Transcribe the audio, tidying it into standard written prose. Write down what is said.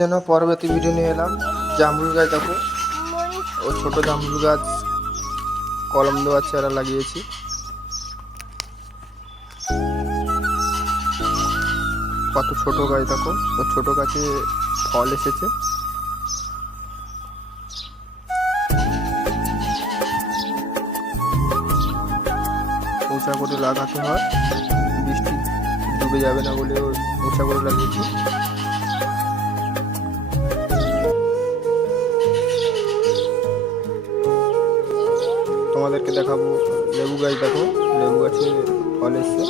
যেন পরবর্তী ভিডিও নিয়ে এলাম। জামরুল গাছ দেখো, ও ছোট জামরুল গাছ কলম দেওয়ার চারা লাগিয়েছি। কত ছোট গাছ দেখো, ও ছোট গাছে ফল এসেছে। উঁচা করে লাগাতে হয়, বৃষ্টি ডুবে যাবে না বলে উঁচা করে লাগিয়েছি। তোমাদেরকে দেখাবো লেবু গাছ দেখো, লেবু গাছে ফল এসছে।